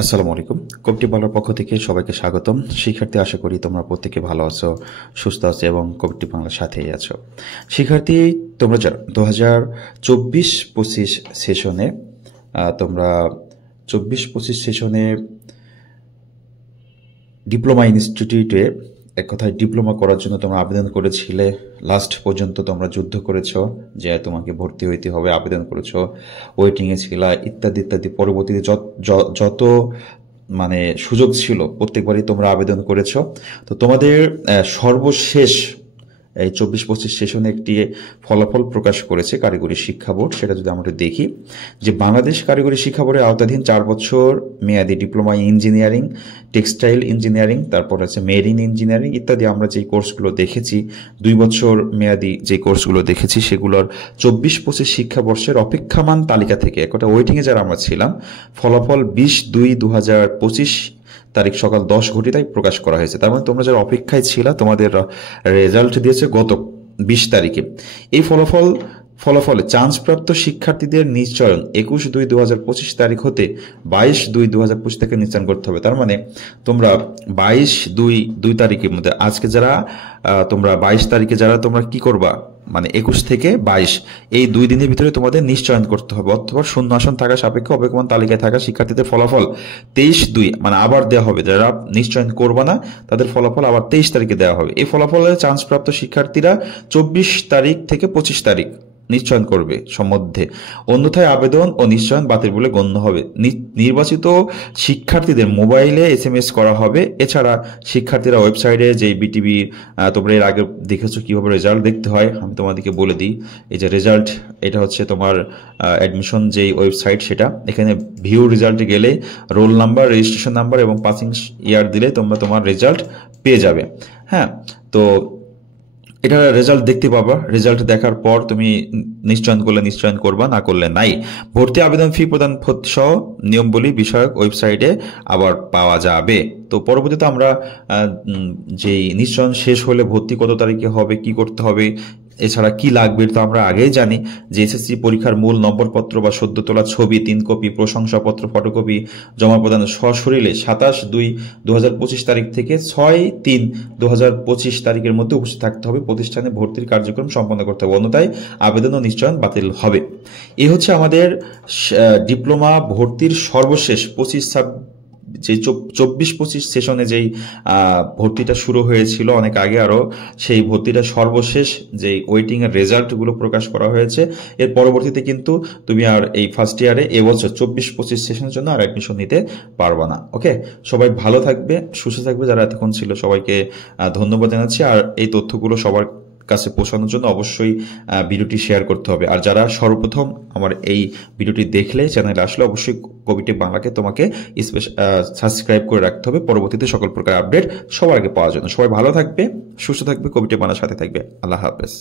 আসসালামু আলাইকুম। কবিটি বাংলার পক্ষ থেকে সবাইকে স্বাগতম। শিক্ষার্থী, আশা করি তোমরা প্রত্যেকে ভালো আছো, সুস্থ আছো এবং কবিটি বাংলার সাথেই আছো। শিক্ষার্থী, তোমরা যারা 2024-25 সেশনে তোমরা 24-25 সেশনে ডিপ্লোমা ইনস্টিটিউটে এক কথায় ডিপ্লোমা করার জন্য তোমরা আবেদন করেছিলে, লাস্ট পর্যন্ত তোমরা যুদ্ধ করেছো যে তোমাকে ভর্তি হইতে হবে, আবেদন করেছো, ওয়েটিংয়ে ছিলা, ইত্যাদি ইত্যাদি। পরবর্তীতে যত মানে সুযোগ ছিল প্রত্যেকবারই তোমরা আবেদন করেছো। তো তোমাদের সর্বশেষ এই 24-25 সেশনে একটি ফলাফল প্রকাশ করেছে কারিগরি শিক্ষা বোর্ড। সেটা যদি আমরা দেখি, যে বাংলাদেশ কারিগরি শিক্ষা বোর্ডের আওতাধীন 4 বছর মেয়াদি ডিপ্লোমা ইঞ্জিনিয়ারিং, টেক্সটাইল ইঞ্জিনিয়ারিং, তারপর আছে মেরিন ইঞ্জিনিয়ারিং ইত্যাদি আমরা যেই কোর্সগুলো দেখেছি, 2 বছর মেয়াদি যে কোর্সগুলো দেখেছি, সেগুলোর 24-25 শিক্ষাবর্ষের অপেক্ষামান তালিকা থেকে একটা ওয়েটিংয়ে যারা আমরা ছিলাম, ফলাফল 20/2/2025 তারিখ সকাল 10 ঘটিকায় প্রকাশ করা হয়েছে। তার মানে তোমরা যারা অপেক্ষায় ছিল, তোমাদের রেজাল্ট দিয়েছে গত 20 তারিখে। এই ফলাফলে চান্সপ্রাপ্ত শিক্ষার্থীদের নিশ্চয়ন 21/2/2025 তারিখ হতে 22/2/2025 থেকে নিশ্চয়ন করতে হবে। তার মানে তোমরা 22/2 তারিখের মধ্যে, আজকে যারা তোমরা 22 তারিখে যারা তোমরা কি করবা, মানে 21 থেকে 22 এই 2 দিনের ভিতরে তোমাদের নিশ্চয়ন করতে হবে, অথবা শূন্য আসন থাকা সাপেক্ষে অপেক্ষমান তালিকায় থাকা শিক্ষার্থীদের ফলাফল 23/2 মানে আবার দেওয়া হবে। যারা নিশ্চয়ন করবে না তাদের ফলাফল আবার 23 তারিখে দেওয়া হবে। এই ফলাফলে চান্সপ্রাপ্ত শিক্ষার্থীরা 24 তারিখ থেকে 25 তারিখ নিশ্চয়ন করবে সম্বন্ধে, অন্যথায় আবেদন ও নিশ্চয়ন বাতিল বলে গণ্য হবে। নির্বাচিত শিক্ষার্থীদের মোবাইলে SMS করা হবে। এছাড়া শিক্ষার্থীরা ওয়েবসাইটে যে বিটিভি, তোমরা এর আগে দেখেছো কিভাবে রেজাল্ট দেখতে হয়, আমি তোমাদেরকে বলে দিই। এই যে রেজাল্ট, এটা হচ্ছে তোমার অ্যাডমিশন যেই ওয়েবসাইট, সেটা এখানে ভিউ রেজাল্টে গেলে রোল নাম্বার, রেজিস্ট্রেশন নাম্বার এবং পাসিং ইয়ার দিলে তোমরা তোমার রেজাল্ট পেয়ে যাবে। হ্যাঁ, তো এটা রেজাল্ট দেখতে পাবা। রেজাল্ট দেখার পর তুমি নিশ্চয়ন করলে নিশ্চয়ন করবা, না করলে নাই। ভর্তি আবেদন ফি প্রদান সহ নিয়মবলী বিষয়ক ওয়েবসাইটে আবার পাওয়া যাবে। তো পরবর্তীতে আমরা যেই নিশ্চয়ন শেষ হলে ভর্তি কত তারিখে হবে, কি করতে হবে, এছাড়া কি লাগবে তো আমরা আগেই জানি। যে SSC পরীক্ষার মূল নম্বরপত্র বা সদ্য তোলা ছবি 3 কপি, প্রশংসাপত্র ফটোকপি জমা প্রদান সশরীরে 27/2/2025 তারিখ থেকে 6/3/2025 তারিখের মধ্যে উপস্থিত থাকতে হবে। প্রতিষ্ঠানে ভর্তির কার্যক্রম সম্পন্ন করতে হবে, অন্যথায় আবেদন ও নিশ্চয়ন বাতিল হবে। এই হচ্ছে আমাদের ডিপ্লোমা ভর্তির সর্বশেষ যে 24-25 সেশনে যেই ভর্তিটা শুরু হয়েছিল অনেক আগে, আরো সেই ভর্তিটা সর্বশেষ যেই ওয়েটিং এর রেজাল্টগুলো প্রকাশ করা হয়েছে। এর পরবর্তীতে কিন্তু তুমি আর এই ফার্স্ট ইয়ারে এবছর 24-25 সেশনের জন্য আর অ্যাডমিশন নিতে পারবে না। ওকে, সবাই ভালো থাকবে, সুস্থ থাকবে। যারা এতক্ষণ ছিল সবাইকে ধন্যবাদ জানাচ্ছি। আর এই তথ্যগুলো সবার কাছে পৌঁছানোর জন্য অবশ্যই ভিডিওটি শেয়ার করতে হবে। আর যারা সর্বপ্রথম আমার এই ভিডিওটি দেখলে চ্যানেলে আসলে, অবশ্যই কবিটি বাংলাকে তোমাকে সাবস্ক্রাইব করে রাখতে হবে পরবর্তীতে সকল প্রকার আপডেট সবার আগে পাওয়ার জন্য। সবাই ভালো থাকবে, সুস্থ থাকবে, কবিটি বাংলার সাথে থাকবে। আল্লাহ হাফেজ।